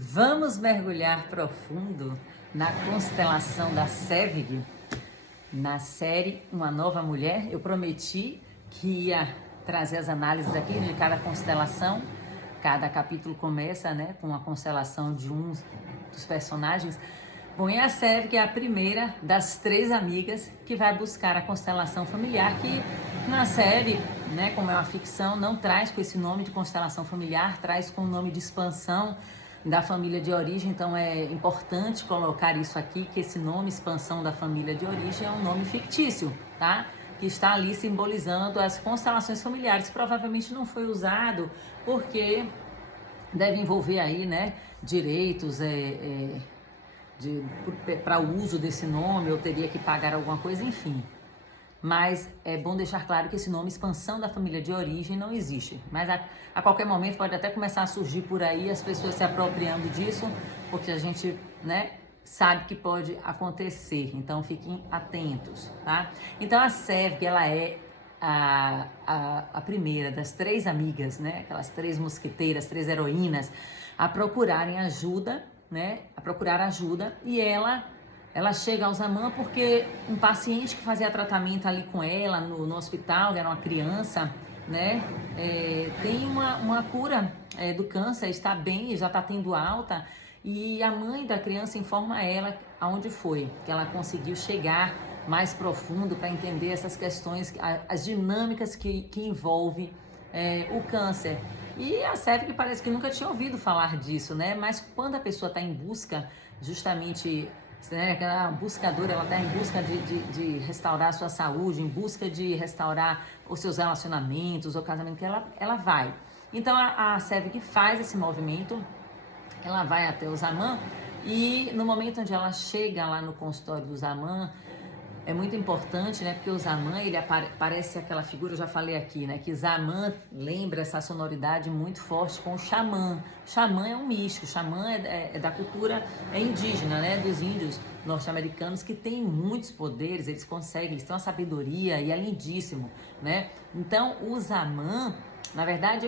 Vamos mergulhar profundo na constelação da Sevig, na série Uma Nova Mulher. Eu prometi que ia trazer as análises aqui de cada constelação. Cada capítulo começa, com a constelação de um dos personagens. Bom, e a Sevig é a primeira das três amigas que vai buscar a constelação familiar, que na série, como é uma ficção, não traz com esse nome de constelação familiar, traz com o nome de expansão da família de origem. Então é importante colocar isso aqui, que esse nome, expansão da família de origem, é um nome fictício, tá? Que está ali simbolizando as constelações familiares. Provavelmente não foi usado porque deve envolver aí, direitos para o uso desse nome, ou teria que pagar alguma coisa, enfim. Mas é bom deixar claro que esse nome, expansão da família de origem, não existe. Mas a qualquer momento pode até começar a surgir por aí as pessoas se apropriando disso, porque a gente, sabe que pode acontecer. Então fiquem atentos, tá? Então a Sevig, ela é a primeira das três amigas, aquelas três mosqueteiras, três heroínas, a procurarem ajuda, a procurar ajuda, e ela chega ao Zaman porque um paciente que fazia tratamento ali com ela no hospital, que era uma criança, tem uma cura do câncer, está bem, já está tendo alta, e a mãe da criança informa ela aonde foi, que ela conseguiu chegar mais profundo para entender essas questões, as dinâmicas que envolve o câncer. E a Sevig parece que nunca tinha ouvido falar disso, mas quando a pessoa está em busca, justamente, aquela buscadora, ela está em busca de restaurar a sua saúde, em busca de restaurar os seus relacionamentos, o casamento, que ela vai. Então a Sevig faz esse movimento, ela vai até o Zaman, e no momento onde ela chega lá no consultório do Zaman, é muito importante, porque o Zaman, ele parece aquela figura, eu já falei aqui, que Zaman lembra essa sonoridade muito forte com o xamã. Xamã é um místico, xamã é da cultura indígena, dos índios norte-americanos, que tem muitos poderes, eles têm uma sabedoria, e é lindíssimo, Então, o Zaman, na verdade,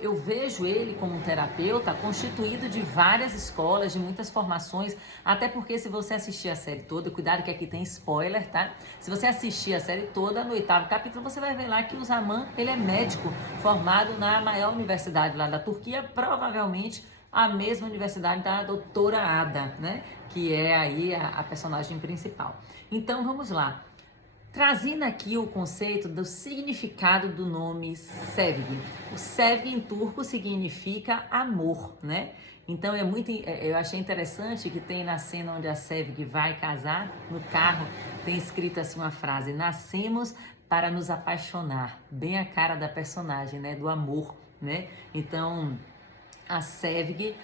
eu vejo ele como um terapeuta constituído de várias escolas, de muitas formações, até porque se você assistir a série toda, cuidado que aqui tem spoiler, tá? Se você assistir a série toda, no 8º capítulo, você vai ver lá que o Zaman, ele é médico, formado na maior universidade lá da Turquia, provavelmente a mesma universidade da doutora Ada, que é aí a personagem principal. Então, vamos lá. Trazendo aqui o conceito do significado do nome Sevgi. O Sevgi em turco significa amor, Então eu achei interessante que tem na cena onde a Sevgi vai casar, no carro, tem escrito assim uma frase: nascemos para nos apaixonar, bem a cara da personagem, do amor, Então a Sevgi,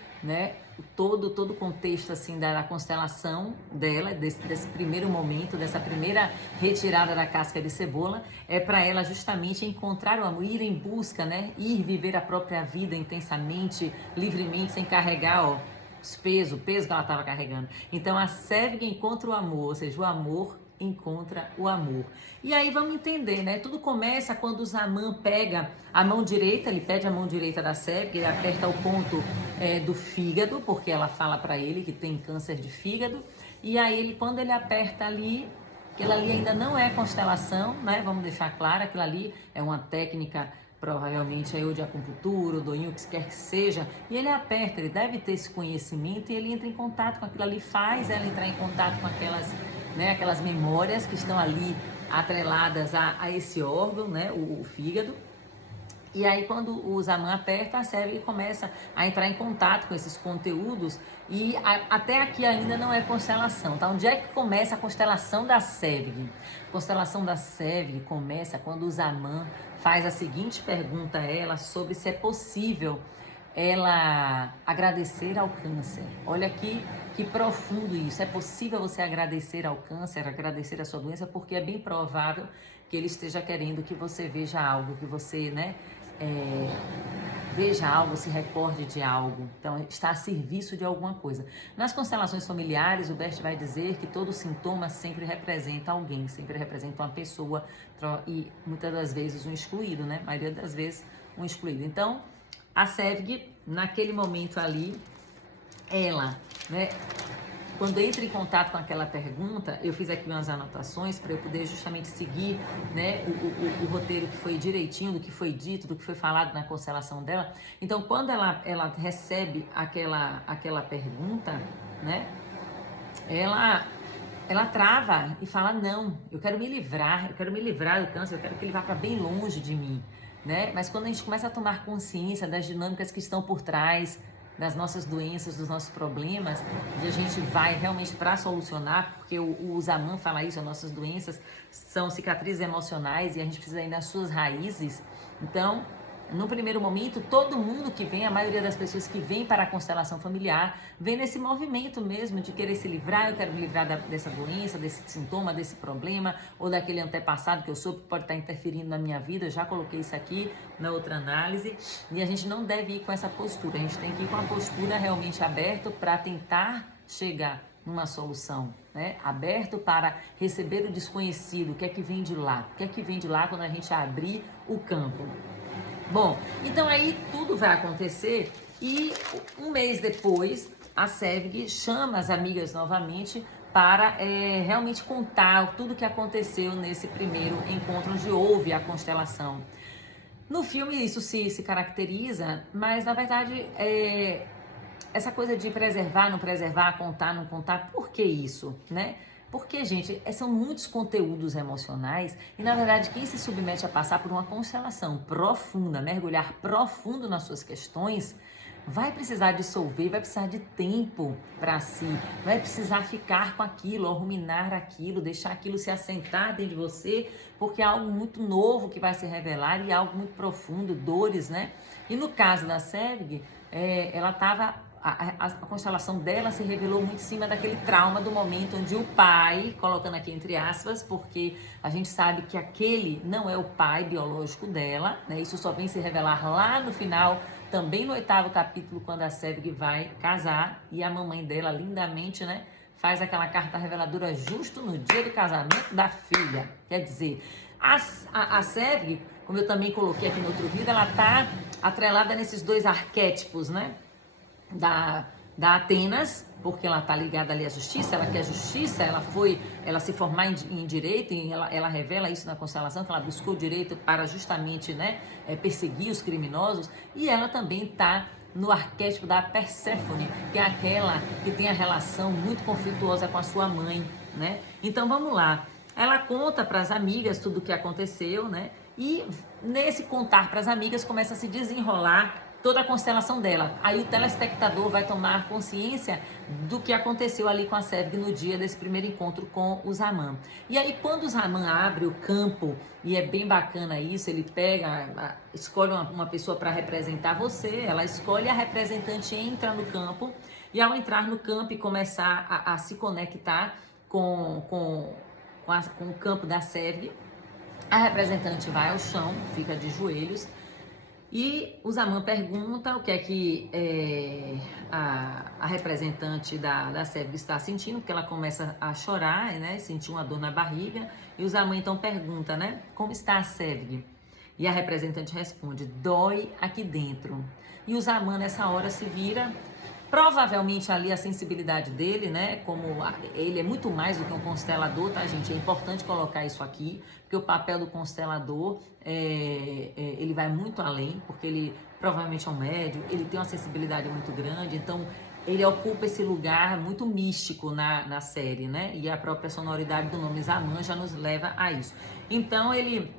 todo o contexto assim da constelação dela, desse primeiro momento, dessa primeira retirada da casca de cebola, é para ela justamente encontrar o amor, ir em busca, ir viver a própria vida intensamente, livremente, sem carregar, o peso que ela estava carregando. Então a Sevgi encontra o amor, ou seja, o amor encontra o amor. E aí vamos entender, Tudo começa quando o Zaman pega a mão direita, ele pede a mão direita da Sevgi, ele aperta o ponto do fígado, porque ela fala para ele que tem câncer de fígado, e aí quando ele aperta ali, aquilo ali ainda não é constelação, Vamos deixar claro, aquilo ali é uma técnica, provavelmente aí, ou de acupuntura, ou do Yin, o que quer que seja, e ele aperta, ele deve ter esse conhecimento, e ele entra em contato com aquilo ali, faz ela entrar em contato com aquelas memórias que estão ali atreladas a esse órgão, o fígado. E aí quando o Zaman aperta, a Sevgi começa a entrar em contato com esses conteúdos, e até aqui ainda não é constelação, tá? Onde é que começa a constelação da Sevgi? A constelação da Sevgi começa quando o Zaman faz a seguinte pergunta a ela sobre se é possível ela agradecer ao câncer. Olha aqui que profundo isso. É possível você agradecer ao câncer, agradecer a sua doença, porque é bem provável que ele esteja querendo que você veja algo, que você, veja algo, se recorde de algo. Então, está a serviço de alguma coisa. Nas constelações familiares, o Bert vai dizer que todo sintoma sempre representa alguém, sempre representa uma pessoa, e muitas das vezes um excluído, A maioria das vezes um excluído. Então, a Sevgi, naquele momento ali, ela, né? Quando entra em contato com aquela pergunta, eu fiz aqui umas anotações para eu poder justamente seguir, né, o roteiro que foi direitinho, do que foi dito, do que foi falado na constelação dela. Então, quando ela recebe aquela pergunta, né, ela trava e fala, não, eu quero me livrar do câncer, eu quero que ele vá para bem longe de mim, né? Mas quando a gente começa a tomar consciência das dinâmicas que estão por trás das nossas doenças, dos nossos problemas, e a gente vai realmente para solucionar, porque o Zaman fala isso, as nossas doenças são cicatrizes emocionais e a gente precisa ir nas suas raízes. Então, no primeiro momento, todo mundo que vem, a maioria das pessoas que vem para a constelação familiar, vem nesse movimento mesmo de querer se livrar, eu quero me livrar dessa doença, desse sintoma, desse problema, ou daquele antepassado que eu sou, que pode estar interferindo na minha vida. Eu já coloquei isso aqui na outra análise, e a gente não deve ir com essa postura, a gente tem que ir com a postura realmente aberta para tentar chegar numa solução, né? Aberto para receber o desconhecido, o que é que vem de lá, o que é que vem de lá quando a gente abrir o campo. Bom, então aí tudo vai acontecer e um mês depois a Sevgi chama as amigas novamente para realmente contar tudo o que aconteceu nesse primeiro encontro onde houve a constelação. No filme isso se caracteriza, mas na verdade essa coisa de preservar, não preservar, contar, não contar, por que isso, né? Porque, gente, são muitos conteúdos emocionais e, na verdade, quem se submete a passar por uma constelação profunda, mergulhar profundo nas suas questões, vai precisar dissolver, vai precisar de tempo para si, vai precisar ficar com aquilo, ou ruminar aquilo, deixar aquilo se assentar dentro de você, porque é algo muito novo que vai se revelar e é algo muito profundo, dores, né? E no caso da Sevgi, ela estava... A constelação dela se revelou muito em cima daquele trauma do momento onde o pai, colocando aqui entre aspas, porque a gente sabe que aquele não é o pai biológico dela, né? Isso só vem se revelar lá no final, também no 8º capítulo, quando a Sevgi vai casar e a mamãe dela, lindamente, né, faz aquela carta reveladora justo no dia do casamento da filha. Quer dizer, a Sevgi, como eu também coloquei aqui no outro vídeo, ela tá atrelada nesses dois arquétipos, né? Da Atenas, porque ela está ligada ali à justiça, ela quer justiça, ela se formar em direito, e ela revela isso na constelação, que ela buscou direito para justamente, né, perseguir os criminosos, e ela também está no arquétipo da Perséfone, que é aquela que tem a relação muito conflituosa com a sua mãe, né? Então vamos lá, ela conta para as amigas tudo o que aconteceu, né? E nesse contar para as amigas começa a se desenrolar toda a constelação dela. Aí o telespectador vai tomar consciência do que aconteceu ali com a Sevgi no dia desse primeiro encontro com o Zaman. E aí quando o Zaman abre o campo, e é bem bacana isso, ele pega, escolhe uma pessoa para representar você, ela escolhe, a representante entra no campo, e ao entrar no campo e começar a se conectar com o campo da Sevgi, a representante vai ao chão, fica de joelhos, e o Zaman pergunta o que é que a representante da Sevgi está sentindo, porque ela começa a chorar, né, sentir uma dor na barriga, e o Zaman então pergunta, né, como está a Sevgi? E a representante responde, dói aqui dentro. E o Zaman nessa hora se vira, provavelmente ali a sensibilidade dele, né, como ele é muito mais do que um constelador, tá, gente? É importante colocar isso aqui, porque o papel do constelador, ele vai muito além, porque ele provavelmente é um médium, ele tem uma sensibilidade muito grande, então ele ocupa esse lugar muito místico na série, né? E a própria sonoridade do nome Zaman já nos leva a isso. Então ele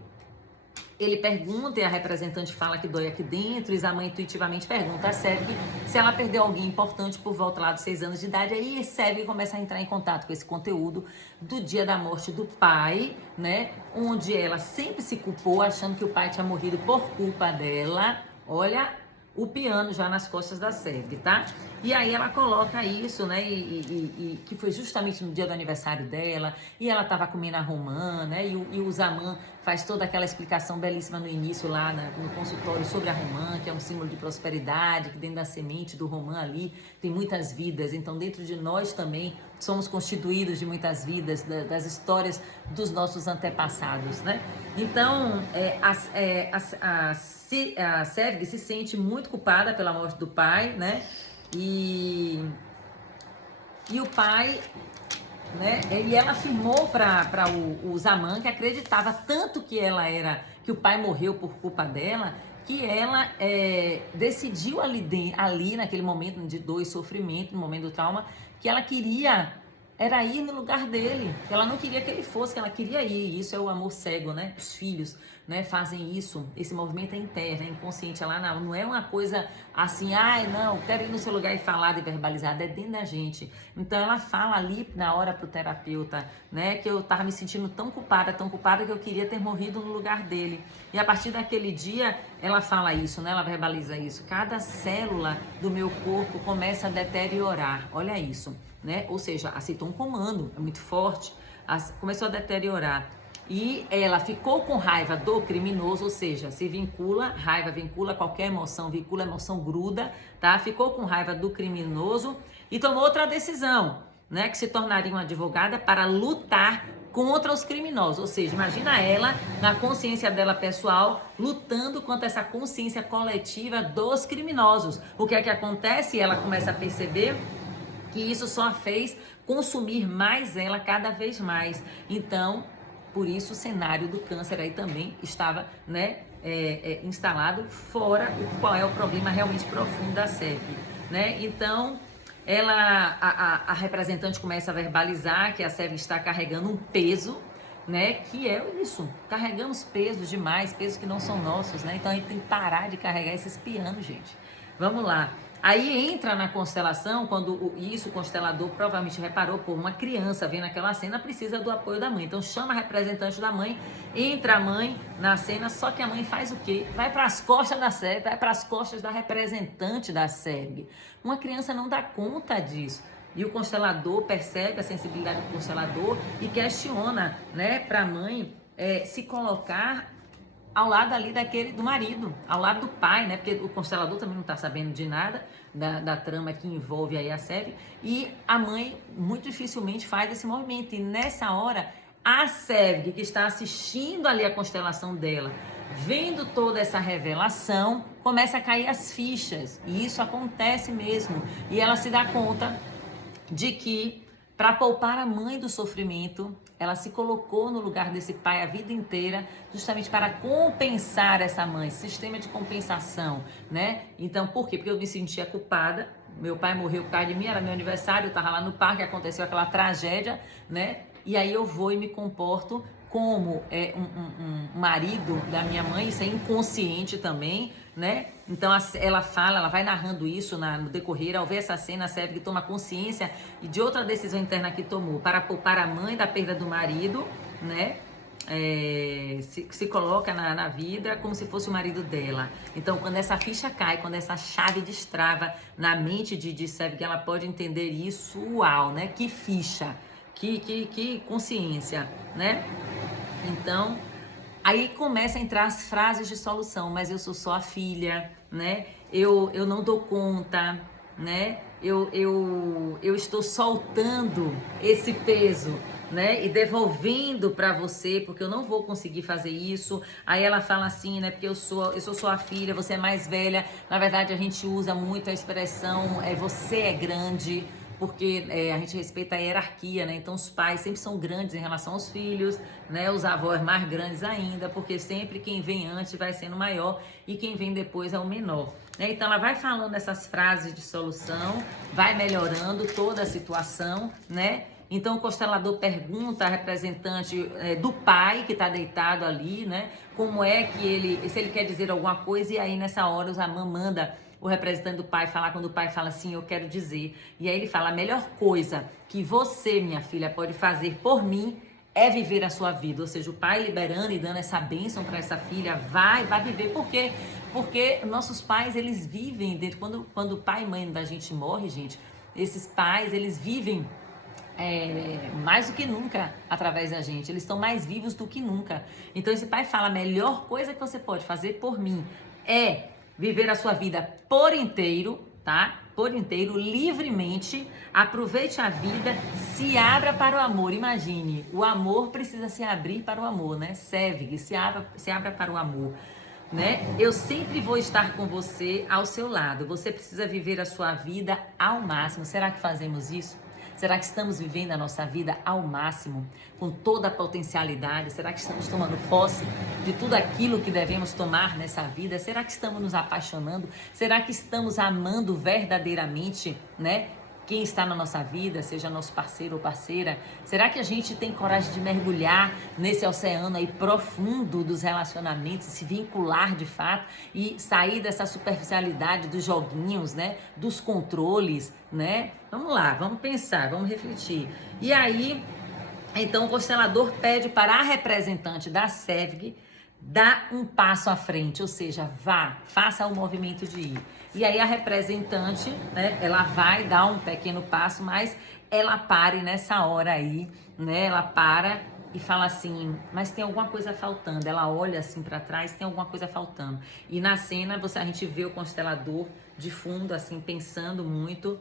pergunta e a representante fala que dói aqui dentro, e Zaman intuitivamente pergunta a Sevgi se ela perdeu alguém importante por volta lá dos 6 anos de idade. Aí Sevgi começa a entrar em contato com esse conteúdo do dia da morte do pai, né? Onde ela sempre se culpou, achando que o pai tinha morrido por culpa dela. Olha o piano já nas costas da Sevgi, tá? E aí ela coloca isso, né, e que foi justamente no dia do aniversário dela, e ela tava comendo a romã, né, e o Zaman faz toda aquela explicação belíssima no início lá no consultório sobre a romã, que é um símbolo de prosperidade, que dentro da semente do romã ali tem muitas vidas, então dentro de nós também somos constituídos de muitas vidas, das histórias dos nossos antepassados, né? Então, a Sevgi se sente muito culpada pela morte do pai, né? E o pai, né? E ela afirmou para o Zaman que acreditava tanto que o pai morreu por culpa dela, que ela decidiu ali naquele momento de dor e sofrimento, no momento do trauma, que ela queria era ir no lugar dele, que ela não queria que ele fosse, que ela queria ir. Isso é o amor cego, né? Os filhos, né, fazem isso. Esse movimento é interno, é inconsciente. Ela não é uma coisa assim, ai, não, quero ir no seu lugar e falar e verbalizar, é dentro da gente. Então ela fala ali na hora pro terapeuta, né, que eu tava me sentindo tão culpada que eu queria ter morrido no lugar dele. E a partir daquele dia, ela fala isso, né? Ela verbaliza isso. Cada célula do meu corpo começa a deteriorar. Olha isso. Né? Ou seja, aceitou um comando, é muito forte, começou a deteriorar. E ela ficou com raiva do criminoso, ou seja, se vincula, raiva vincula qualquer emoção, vincula emoção gruda, tá? Ficou com raiva do criminoso e tomou outra decisão, né? Que se tornaria uma advogada para lutar contra os criminosos. Ou seja, imagina ela, na consciência dela pessoal, lutando contra essa consciência coletiva dos criminosos. O que é que acontece? Ela começa a perceber que isso só a fez consumir mais ela cada vez mais. Então, por isso o cenário do câncer aí também estava, né, instalado fora qual é o problema realmente profundo da SEP, né? Então, a representante começa a verbalizar que a SEP está carregando um peso, né, que é isso, carregamos pesos demais, pesos que não são nossos, né? Então a gente tem que parar de carregar esses pianos, gente. Vamos lá. Aí entra na constelação, quando o constelador provavelmente reparou, pô, uma criança vendo aquela cena precisa do apoio da mãe. Então chama a representante da mãe, entra a mãe na cena, só que a mãe faz o quê? Vai para as costas da SERG, vai para as costas da representante da SERG. Uma criança não dá conta disso. E o constelador percebe a sensibilidade do constelador e questiona, né, para a mãe se colocar ao lado ali do marido, ao lado do pai, né? Porque o constelador também não está sabendo de nada da trama que envolve aí a SEV. E a mãe muito dificilmente faz esse movimento. E nessa hora, a SEV, que está assistindo ali a constelação dela, vendo toda essa revelação, começa a cair as fichas. E isso acontece mesmo. E ela se dá conta de que, para poupar a mãe do sofrimento, ela se colocou no lugar desse pai a vida inteira, justamente para compensar essa mãe, sistema de compensação, né? Então, por quê? Porque eu me sentia culpada, meu pai morreu por causa de mim, era meu aniversário, eu estava lá no parque, aconteceu aquela tragédia, né? E aí eu vou e me comporto como um marido da minha mãe, isso é inconsciente também, né? Então ela fala, ela vai narrando isso no decorrer, ao ver essa cena, a Sérvia toma consciência e de outra decisão interna que tomou para poupar a mãe da perda do marido, né? Se coloca na vida como se fosse o marido dela. Então, quando essa ficha cai, quando essa chave destrava na mente de Sérvia, ela pode entender isso, uau, né? Que ficha, que consciência, né? Então, aí começa a entrar as frases de solução, mas eu sou só a filha, né? Eu não dou conta, né? Eu estou soltando esse peso, né? E devolvendo para você, porque eu não vou conseguir fazer isso. Aí ela fala assim, né? Porque eu sou sua filha, você é mais velha. Na verdade, a gente usa muito a expressão você é grande, porque a gente respeita a hierarquia, né? Então os pais sempre são grandes em relação aos filhos, né? Os avós mais grandes ainda, porque sempre quem vem antes vai sendo maior e quem vem depois é o menor, né? Então ela vai falando essas frases de solução, vai melhorando toda a situação, né? Então o constelador pergunta à representante do pai que está deitado ali, né? Como é que se ele quer dizer alguma coisa, e aí nessa hora o Zaman manda o representante do pai falar, quando o pai fala assim, eu quero dizer. E aí ele fala, a melhor coisa que você, minha filha, pode fazer por mim é viver a sua vida. Ou seja, o pai liberando e dando essa bênção para essa filha, vai viver. Por quê? Porque nossos pais, eles vivem, quando o pai e mãe da gente morre, gente, esses pais, eles vivem mais do que nunca através da gente. Eles estão mais vivos do que nunca. Então esse pai fala, a melhor coisa que você pode fazer por mim é viver a sua vida por inteiro, tá? Por inteiro, livremente, aproveite a vida, se abra para o amor. Imagine, o amor precisa se abrir para o amor, né? Sevig, se abra para o amor. né? Eu sempre vou estar com você, ao seu lado. Você precisa viver a sua vida ao máximo. Será que fazemos isso? Será que estamos vivendo a nossa vida ao máximo, com toda a potencialidade? Será que estamos tomando posse de tudo aquilo que devemos tomar nessa vida? Será que estamos nos apaixonando? Será que estamos amando verdadeiramente, né? Quem está na nossa vida, seja nosso parceiro ou parceira? Será que a gente tem coragem de mergulhar nesse oceano aí profundo dos relacionamentos, se vincular de fato e sair dessa superficialidade dos joguinhos, né? Dos controles, né? Vamos lá, vamos pensar, vamos refletir. E aí, então o constelador pede para a representante da SEVG dar um passo à frente, ou seja, vá, faça o movimento de ir. E aí a representante, né, ela vai dar um pequeno passo, mas ela pare nessa hora aí, né, ela para e fala assim, mas tem alguma coisa faltando. Ela olha assim para trás, tem alguma coisa faltando. E na cena a gente vê o constelador de fundo, assim, pensando muito,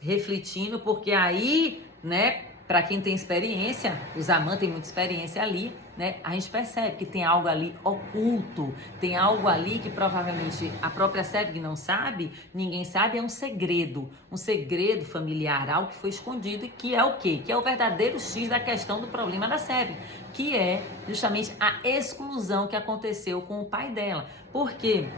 refletindo, porque aí, né, para quem tem experiência, o Zaman tem muita experiência ali, né? A gente percebe que tem algo ali oculto, tem algo ali que provavelmente a própria SEVG não sabe, ninguém sabe, é um segredo familiar, algo que foi escondido e que é o quê? Que é o verdadeiro X da questão do problema da SEVG, que é justamente a exclusão que aconteceu com o pai dela. Por quê?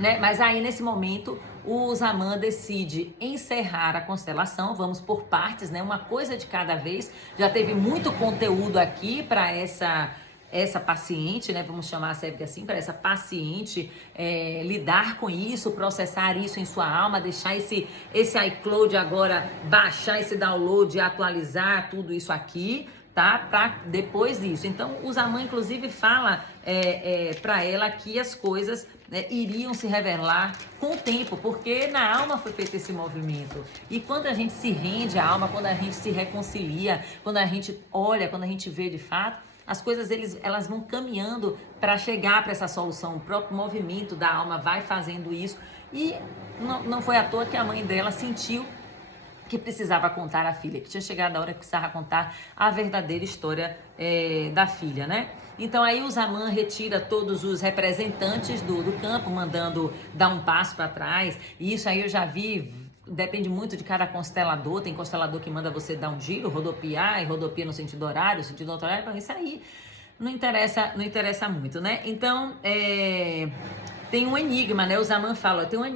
Né? Mas aí nesse momento o Zaman decide encerrar a constelação, vamos por partes, né? Uma coisa de cada vez. Já teve muito conteúdo aqui para essa paciente, né? Vamos chamar a SEVG assim, para essa paciente lidar com isso, processar isso em sua alma, deixar esse iCloud agora, baixar esse download, atualizar tudo isso aqui, tá? Para depois disso. Então, o Zaman, inclusive, fala para ela que as coisas, né, iriam se revelar com o tempo, porque na alma foi feito esse movimento. E quando a gente se rende à alma, quando a gente se reconcilia, quando a gente olha, quando a gente vê de fato, as coisas elas vão caminhando para chegar para essa solução. O próprio movimento da alma vai fazendo isso. E não foi à toa que a mãe dela sentiu que precisava contar à filha, que tinha chegado a hora que precisava contar a verdadeira história da filha, né? Então aí o Zaman retira todos os representantes do campo, mandando dar um passo para trás. E isso aí eu já vi, depende muito de cada constelador. Tem constelador que manda você dar um giro, rodopiar, e rodopia no sentido horário, sentido horário, então isso aí não interessa muito, né? Então, tem um enigma, né? O Zaman fala, tem um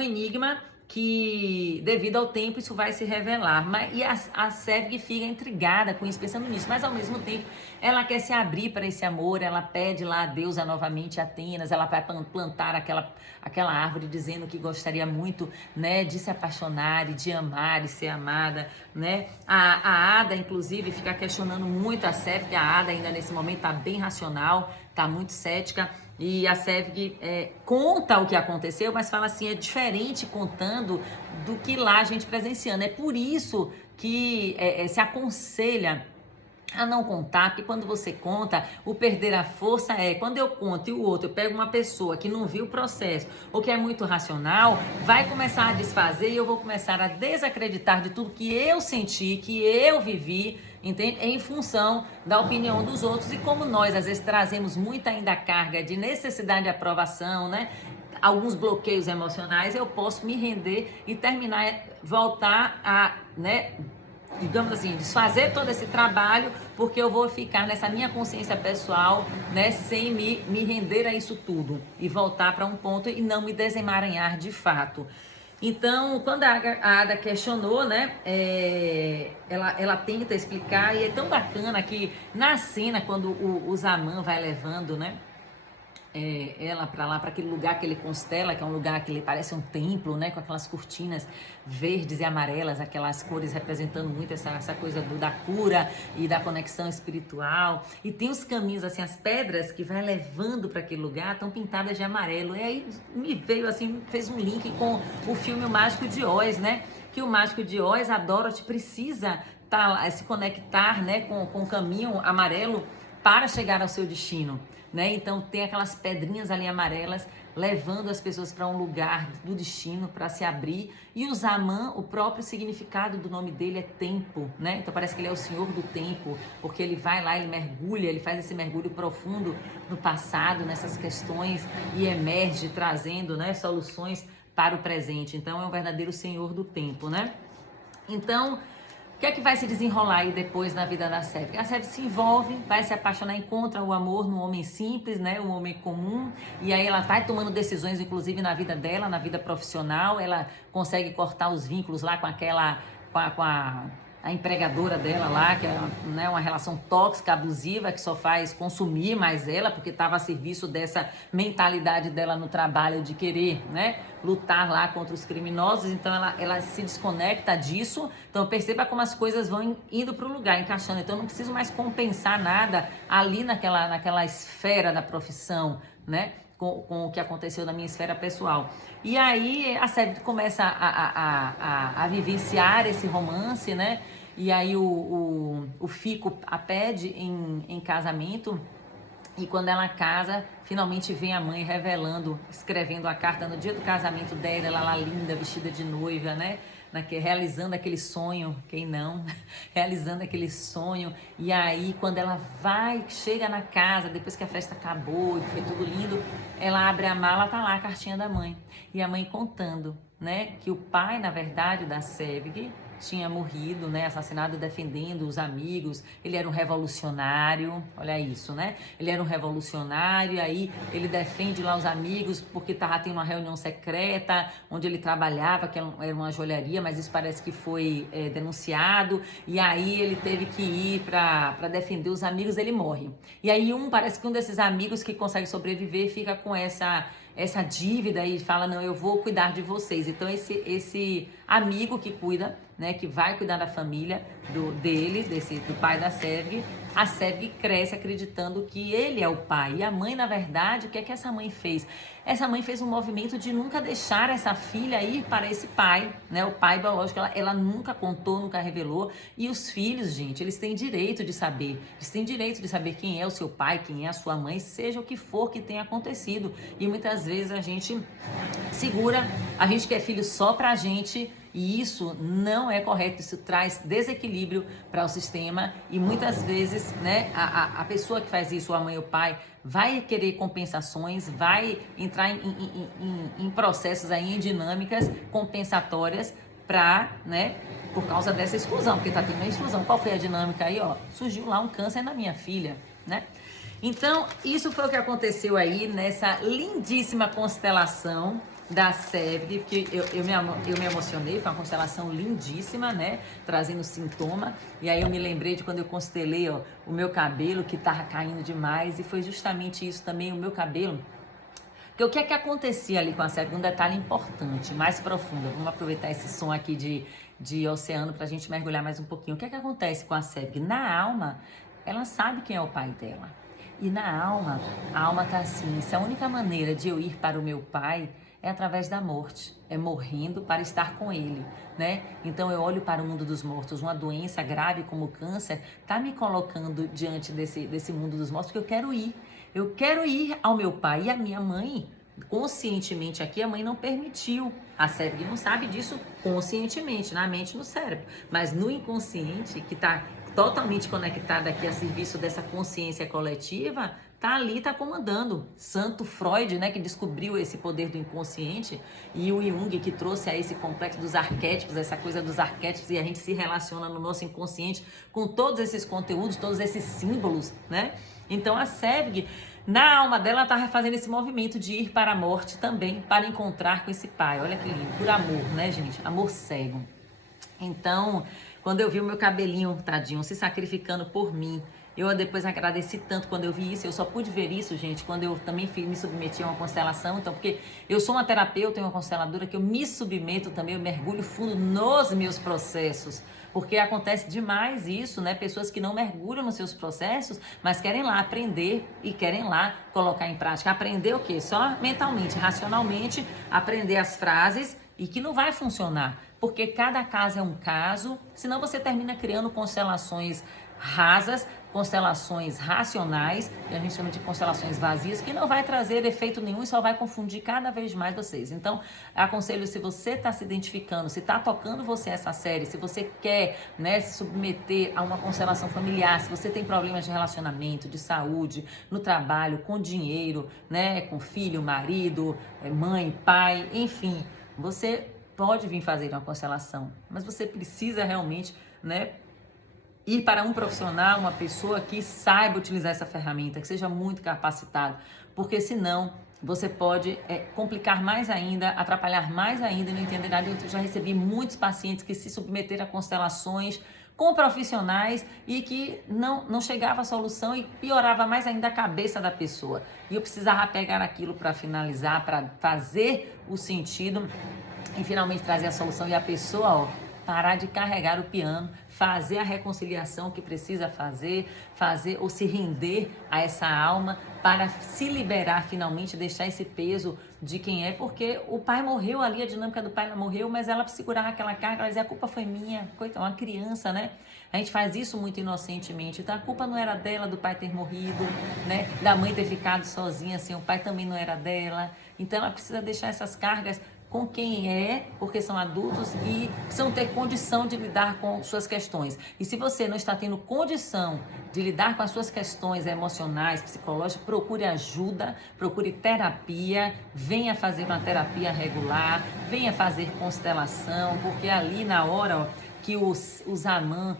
enigma que devido ao tempo isso vai se revelar, e a SEVG fica intrigada com isso, pensando nisso, mas ao mesmo tempo ela quer se abrir para esse amor, ela pede lá a deusa novamente, Atenas, ela vai plantar aquela árvore dizendo que gostaria muito, né, de se apaixonar e de amar e ser amada, né? A Ada, inclusive, fica questionando muito a SEVG. A Ada ainda nesse momento está bem racional, está muito cética. E a SEVG conta o que aconteceu, mas fala assim, é diferente contando do que lá a gente presenciando. É por isso que se aconselha a não contar, porque quando você conta, o perder a força quando eu conto e o outro, eu pego uma pessoa que não viu o processo ou que é muito racional, vai começar a desfazer e eu vou começar a desacreditar de tudo que eu senti, que eu vivi, entende? Em função da opinião dos outros. E como nós às vezes trazemos muita ainda carga de necessidade de aprovação, né? Alguns bloqueios emocionais, eu posso me render e terminar, voltar a, né, digamos assim, desfazer todo esse trabalho, porque eu vou ficar nessa minha consciência pessoal, né, sem me render a isso tudo e voltar para um ponto e não me desemaranhar de fato. Então, quando a Ada questionou, né, ela tenta explicar, e é tão bacana que na cena, quando o Zaman vai levando, né, ela para lá, para aquele lugar que ele constela, que é um lugar que ele parece um templo, né, com aquelas cortinas verdes e amarelas, aquelas cores representando muito essa coisa da cura e da conexão espiritual. E tem os caminhos, assim, as pedras que vai levando para aquele lugar estão pintadas de amarelo. E aí me veio assim, fez um link com o filme O Mágico de Oz, né? Que o Mágico de Oz, a Dorothy precisa se conectar, né, com o caminho amarelo para chegar ao seu destino, né? Então tem aquelas pedrinhas ali amarelas levando as pessoas para um lugar do destino, para se abrir. E o Zaman, o próprio significado do nome dele é tempo, né? Então parece que ele é o senhor do tempo, porque ele vai lá, ele mergulha, ele faz esse mergulho profundo no passado, nessas questões, e emerge trazendo, né, soluções para o presente. Então é um verdadeiro senhor do tempo, né? Então, o que é que vai se desenrolar aí depois na vida da Sevgi? A Sevgi se envolve, vai se apaixonar, encontra o amor no homem simples, né? Um homem comum. E aí ela vai tomando decisões, inclusive na vida dela, na vida profissional. Ela consegue cortar os vínculos lá com aquela, a empregadora dela lá, que é, né, uma relação tóxica, abusiva, que só faz consumir mais ela, porque estava a serviço dessa mentalidade dela no trabalho de querer, né, lutar lá contra os criminosos. Então ela se desconecta disso. Então perceba como as coisas vão indo para o lugar, encaixando. Então eu não preciso mais compensar nada ali naquela esfera da profissão, né, com o que aconteceu na minha esfera pessoal. E aí a Sevgi começa a vivenciar esse romance, né? E aí o Fico a pede em casamento. E quando ela casa, finalmente vem a mãe revelando, escrevendo a carta no dia do casamento dela, ela lá linda, vestida de noiva, né? Realizando aquele sonho, quem não? Realizando aquele sonho. E aí, quando ela chega na casa, depois que a festa acabou e foi tudo lindo, ela abre a mala, tá lá a cartinha da mãe. E a mãe contando, né, que o pai, na verdade, da Sevgi tinha morrido, né, assassinado defendendo os amigos. Ele era um revolucionário, olha isso, né? Ele era um revolucionário, e aí ele defende lá os amigos porque tava tendo uma reunião secreta onde ele trabalhava, que era uma joalheria, mas isso parece que foi denunciado, e aí ele teve que ir para defender os amigos, ele morre. E aí parece que um desses amigos que consegue sobreviver fica com essa dívida e fala, não, eu vou cuidar de vocês. Então esse amigo que cuida, né, que vai cuidar da família do pai da Sevgi, a Sevgi cresce acreditando que ele é o pai. E a mãe, na verdade, o que é que essa mãe fez? Essa mãe fez um movimento de nunca deixar essa filha ir para esse pai, né? O pai biológico, ela nunca contou, nunca revelou. E os filhos, gente, eles têm direito de saber. Eles têm direito de saber quem é o seu pai, quem é a sua mãe, seja o que for que tenha acontecido. E muitas vezes a gente segura, a gente quer filho só pra gente, e isso não é correto, isso traz desequilíbrio para o sistema. E muitas vezes, né, a pessoa que faz isso, a mãe ou o pai, vai querer compensações, vai entrar em processos aí, em dinâmicas compensatórias para, né, por causa dessa exclusão, porque tá tendo uma exclusão. Qual foi a dinâmica aí, ó? Surgiu lá um câncer na minha filha, né? Então, isso foi o que aconteceu aí nessa lindíssima constelação da Sevgi, porque eu me emocionei, foi uma constelação lindíssima, né, trazendo sintoma. E aí eu me lembrei de quando eu constelei, ó, o meu cabelo que tava caindo demais, e foi justamente isso também, o meu cabelo. Porque o que é que acontecia ali com a Sevgi? Um detalhe importante, mais profundo. Vamos aproveitar esse som aqui de oceano pra gente mergulhar mais um pouquinho. O que é que acontece com a Sevgi? Na alma, ela sabe quem é o pai dela. E na alma, a alma tá assim, se a única maneira de eu ir para o meu pai é através da morte, é morrendo para estar com ele, né? Então eu olho para o mundo dos mortos, uma doença grave como o câncer tá me colocando diante desse mundo dos mortos, porque eu quero ir ao meu pai. E a minha mãe, conscientemente aqui, a mãe não permitiu. A Sevgi não sabe disso conscientemente, na mente, no cérebro, mas no inconsciente, que tá totalmente conectada aqui a serviço dessa consciência coletiva, tá ali, tá comandando. Santo Freud, né, que descobriu esse poder do inconsciente, e o Jung, que trouxe a esse complexo dos arquétipos, essa coisa dos arquétipos, e a gente se relaciona no nosso inconsciente com todos esses conteúdos, todos esses símbolos, né? Então a Sevgi, na alma dela, tá fazendo esse movimento de ir para a morte também, para encontrar com esse pai. Olha que lindo, por amor, né, gente? Amor cego. Então, quando eu vi o meu cabelinho, tadinho, se sacrificando por mim, eu depois agradeci tanto quando eu vi isso. Eu só pude ver isso, gente, quando eu também me submeti a uma constelação. Então, porque eu sou uma terapeuta e uma consteladora, que eu me submeto também, eu mergulho fundo nos meus processos. Porque acontece demais isso, né? Pessoas que não mergulham nos seus processos, mas querem lá aprender e querem lá colocar em prática. Aprender o quê? Só mentalmente, racionalmente, aprender as frases, e que não vai funcionar. Porque cada caso é um caso, senão você termina criando constelações rasas, constelações racionais, que a gente chama de constelações vazias, que não vai trazer efeito nenhum e só vai confundir cada vez mais vocês. Então, aconselho, se você está se identificando, se está tocando você essa série, se você quer, né, se submeter a uma constelação familiar, se você tem problemas de relacionamento, de saúde, no trabalho, com dinheiro, né, com filho, marido, mãe, pai, enfim, você pode vir fazer uma constelação, mas você precisa realmente, né, ir para um profissional, uma pessoa que saiba utilizar essa ferramenta, que seja muito capacitado, porque senão você pode complicar mais ainda, atrapalhar mais ainda e não entender nada. Eu já recebi muitos pacientes que se submeteram a constelações com profissionais e que não chegava a solução e piorava mais ainda a cabeça da pessoa. E eu precisava pegar aquilo para finalizar, para fazer o sentido e finalmente trazer a solução e a pessoa, ó, parar de carregar o piano, fazer a reconciliação que precisa fazer ou se render a essa alma para se liberar finalmente, deixar esse peso de quem é, porque o pai morreu ali, a dinâmica do pai ela morreu, mas ela segurava aquela carga, ela dizia, a culpa foi minha, coitada, uma criança, né? A gente faz isso muito inocentemente, então a culpa não era dela, do pai ter morrido, né? Da mãe ter ficado sozinha, assim, o pai também não era dela, então ela precisa deixar essas cargas com quem é, porque são adultos e precisam ter condição de lidar com suas questões. E se você não está tendo condição de lidar com as suas questões emocionais, psicológicas, procure ajuda, procure terapia, venha fazer uma terapia regular, venha fazer constelação, porque ali na hora, ó, que o Zaman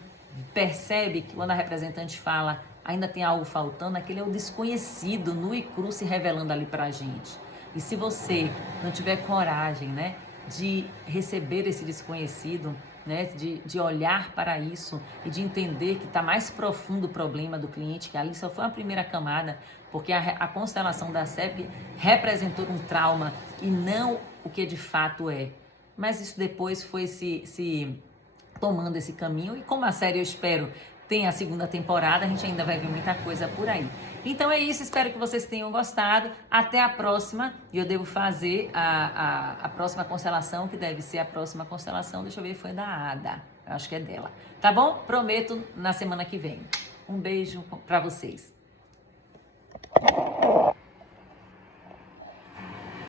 percebe que quando a representante fala ainda tem algo faltando, aquele é o desconhecido, nu e cru, se revelando ali pra gente. E se você não tiver coragem, né, de receber esse desconhecido, né, de olhar para isso e de entender que está mais profundo o problema do cliente, que ali só foi a primeira camada, porque a constelação da SEP representou um trauma e não o que de fato é. Mas isso depois foi se tomando esse caminho e como a série, eu espero, tem a segunda temporada, a gente ainda vai ver muita coisa por aí. Então é isso, espero que vocês tenham gostado. Até a próxima. E eu devo fazer a próxima constelação, que deve ser a próxima constelação. Deixa eu ver, foi da Ada. Eu acho que é dela. Tá bom? Prometo na semana que vem. Um beijo para vocês.